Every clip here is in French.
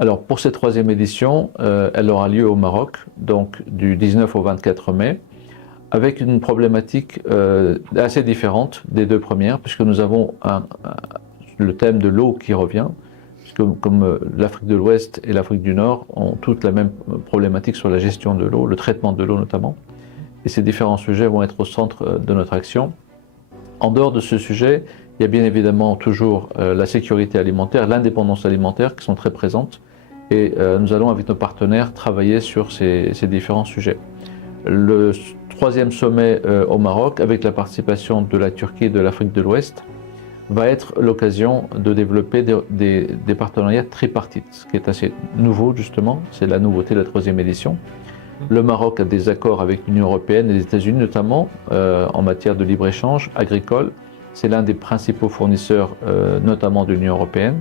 Alors pour cette troisième édition, elle aura lieu au Maroc, donc du 19 au 24 mai, avec une problématique assez différente des deux premières, puisque nous avons le thème de l'eau qui revient, puisque comme l'Afrique de l'Ouest et l'Afrique du Nord ont toutes la même problématique sur la gestion de l'eau, le traitement de l'eau notamment, et ces différents sujets vont être au centre de notre action. En dehors de ce sujet, il y a bien évidemment toujours la sécurité alimentaire, l'indépendance alimentaire qui sont très présentes, et nous allons avec nos partenaires travailler sur ces différents sujets. Le troisième sommet au Maroc, avec la participation de la Turquie et de l'Afrique de l'Ouest, va être l'occasion de développer des partenariats tripartites, ce qui est assez nouveau justement, c'est la nouveauté de la troisième édition. Le Maroc a des accords avec l'Union européenne et les États-Unis notamment en matière de libre-échange agricole. C'est l'un des principaux fournisseurs notamment de l'Union européenne.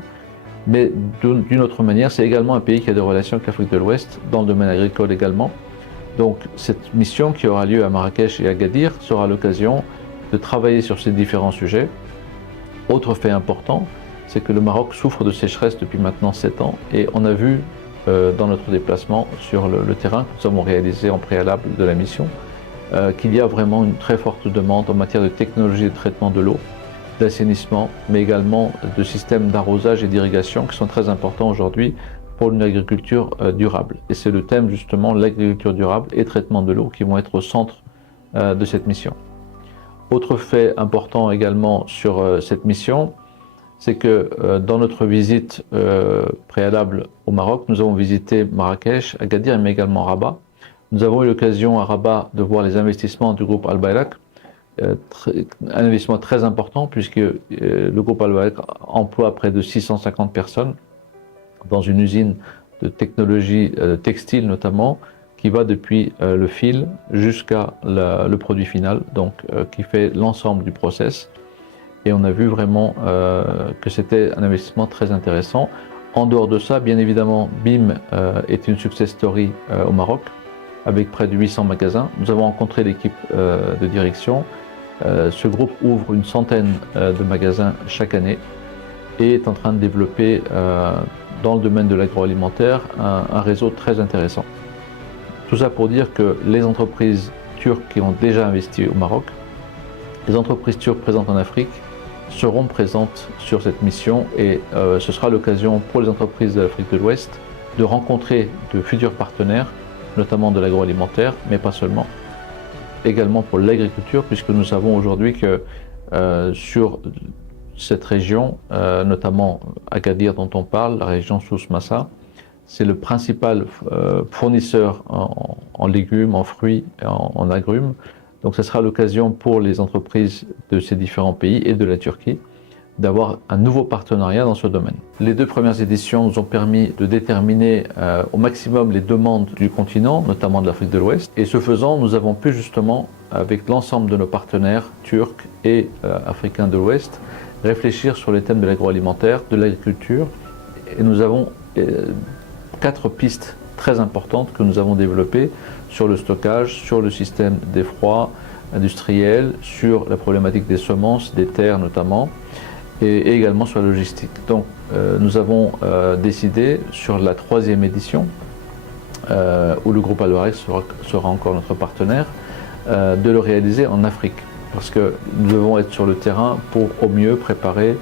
Mais d'une autre manière, c'est également un pays qui a des relations avec l'Afrique de l'Ouest, dans le domaine agricole également. Donc cette mission qui aura lieu à Marrakech et à Agadir sera l'occasion de travailler sur ces différents sujets. Autre fait important, c'est que le Maroc souffre de sécheresse depuis maintenant 7 ans et on a vu dans notre déplacement sur le terrain que nous avons réalisé en préalable de la mission qu'il y a vraiment une très forte demande en matière de technologie de traitement de l'eau, d'assainissement, mais également de systèmes d'arrosage et d'irrigation qui sont très importants aujourd'hui pour une agriculture durable. Et c'est le thème justement, l'agriculture durable et traitement de l'eau qui vont être au centre de cette mission. Autre fait important également sur cette mission, c'est que dans notre visite préalable au Maroc, nous avons visité Marrakech, Agadir, mais également Rabat. Nous avons eu l'occasion à Rabat de voir les investissements du groupe Al-Bayrak, un investissement très important puisque le groupe Al-Bayrak emploie près de 650 personnes dans une usine de technologie textile notamment, qui va depuis le fil jusqu'à le produit final, donc qui fait l'ensemble du process. Et on a vu vraiment que c'était un investissement très intéressant. En dehors de ça, bien évidemment, BIM est une success story au Maroc, avec près de 800 magasins. Nous avons rencontré l'équipe de direction. Ce groupe ouvre une centaine de magasins chaque année et est en train de développer dans le domaine de l'agroalimentaire un réseau très intéressant. Tout ça pour dire que les entreprises turques qui ont déjà investi au Maroc, les entreprises turques présentes en Afrique seront présentes sur cette mission et ce sera l'occasion pour les entreprises de l'Afrique de l'Ouest de rencontrer de futurs partenaires, notamment de l'agroalimentaire, mais pas seulement, également pour l'agriculture, puisque nous savons aujourd'hui que sur cette région, notamment Agadir dont on parle, la région Souss Massa, c'est le principal fournisseur en légumes, en fruits, en agrumes. Donc ce sera l'occasion pour les entreprises de ces différents pays et de la Turquie d'avoir un nouveau partenariat dans ce domaine. Les deux premières éditions nous ont permis de déterminer au maximum les demandes du continent, notamment de l'Afrique de l'Ouest. Et ce faisant, nous avons pu justement, avec l'ensemble de nos partenaires turcs et africains de l'Ouest, réfléchir sur les thèmes de l'agroalimentaire, de l'agriculture. Et nous avons 4 pistes très importantes que nous avons développées sur le stockage, sur le système d'effroi industriel, sur la problématique des semences, des terres notamment, et également sur la logistique. Donc nous avons décidé sur la 3e édition, où le groupe Al-Bayrak sera encore notre partenaire, de le réaliser en Afrique, parce que nous devons être sur le terrain pour au mieux préparer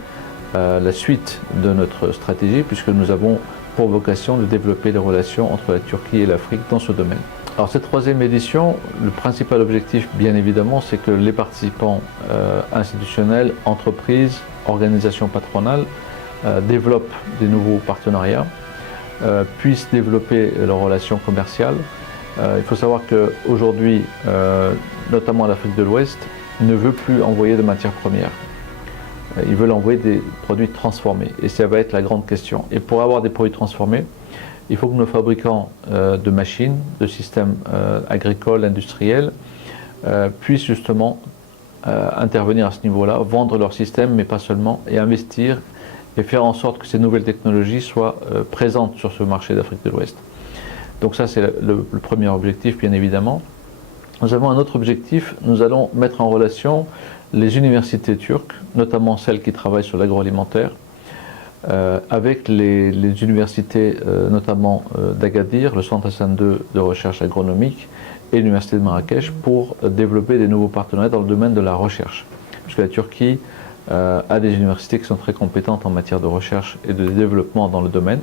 la suite de notre stratégie, puisque nous avons pour vocation de développer les relations entre la Turquie et l'Afrique dans ce domaine. Alors cette 3e édition, le principal objectif bien évidemment, c'est que les participants institutionnels, entreprises, organisations patronales développent des nouveaux partenariats, puissent développer leurs relations commerciales. Il faut savoir qu'aujourd'hui, notamment l'Afrique de l'Ouest, ne veut plus envoyer de matières premières. Ils veulent envoyer des produits transformés et ça va être la grande question. Et pour avoir des produits transformés, il faut que nos fabricants de machines, de systèmes agricoles, industriels, puissent justement intervenir à ce niveau-là, vendre leurs systèmes, mais pas seulement, et investir et faire en sorte que ces nouvelles technologies soient présentes sur ce marché d'Afrique de l'Ouest. Donc ça, c'est le premier objectif, bien évidemment. Nous avons un autre objectif, nous allons mettre en relation les universités turques, notamment celles qui travaillent sur l'agroalimentaire, avec les universités, notamment d'Agadir, le Centre Hassan II de recherche agronomique et l'Université de Marrakech, pour développer des nouveaux partenariats dans le domaine de la recherche. Puisque la Turquie a des universités qui sont très compétentes en matière de recherche et de développement dans le domaine.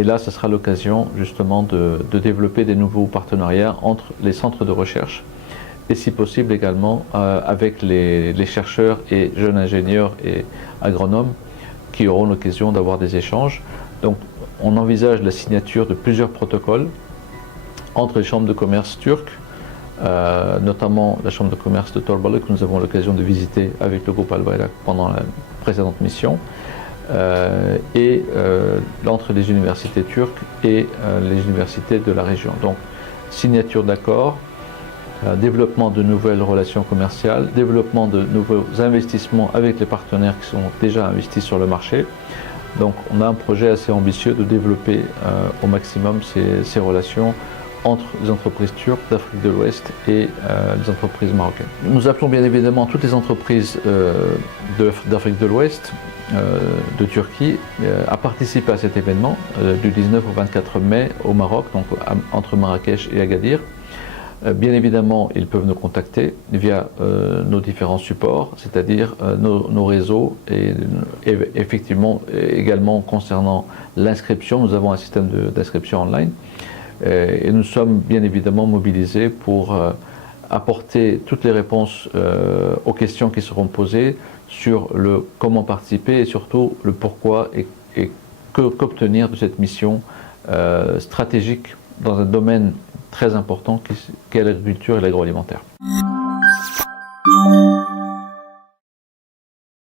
Et là, ce sera l'occasion justement de développer des nouveaux partenariats entre les centres de recherche et si possible également avec les chercheurs et jeunes ingénieurs et agronomes qui auront l'occasion d'avoir des échanges. Donc on envisage la signature de plusieurs protocoles entre les chambres de commerce turques, notamment la chambre de commerce de Torbalı que nous avons l'occasion de visiter avec le groupe Al-Bayrak pendant la précédente mission, et entre les universités turques et les universités de la région. Donc signature d'accords, développement de nouvelles relations commerciales, développement de nouveaux investissements avec les partenaires qui sont déjà investis sur le marché. Donc on a un projet assez ambitieux de développer au maximum ces relations entre les entreprises turques d'Afrique de l'Ouest et les entreprises marocaines. Nous appelons bien évidemment toutes les entreprises d'Afrique de l'Ouest, de Turquie, à participer à cet événement du 19 au 24 mai au Maroc, donc entre Marrakech et Agadir. Bien évidemment, ils peuvent nous contacter via nos différents supports, c'est-à-dire nos réseaux, et effectivement également concernant l'inscription, nous avons un système d'inscription online et nous sommes bien évidemment mobilisés pour apporter toutes les réponses aux questions qui seront posées sur le comment participer et surtout le pourquoi et qu'obtenir de cette mission stratégique dans un domaine très important qui est l'agriculture et l'agroalimentaire.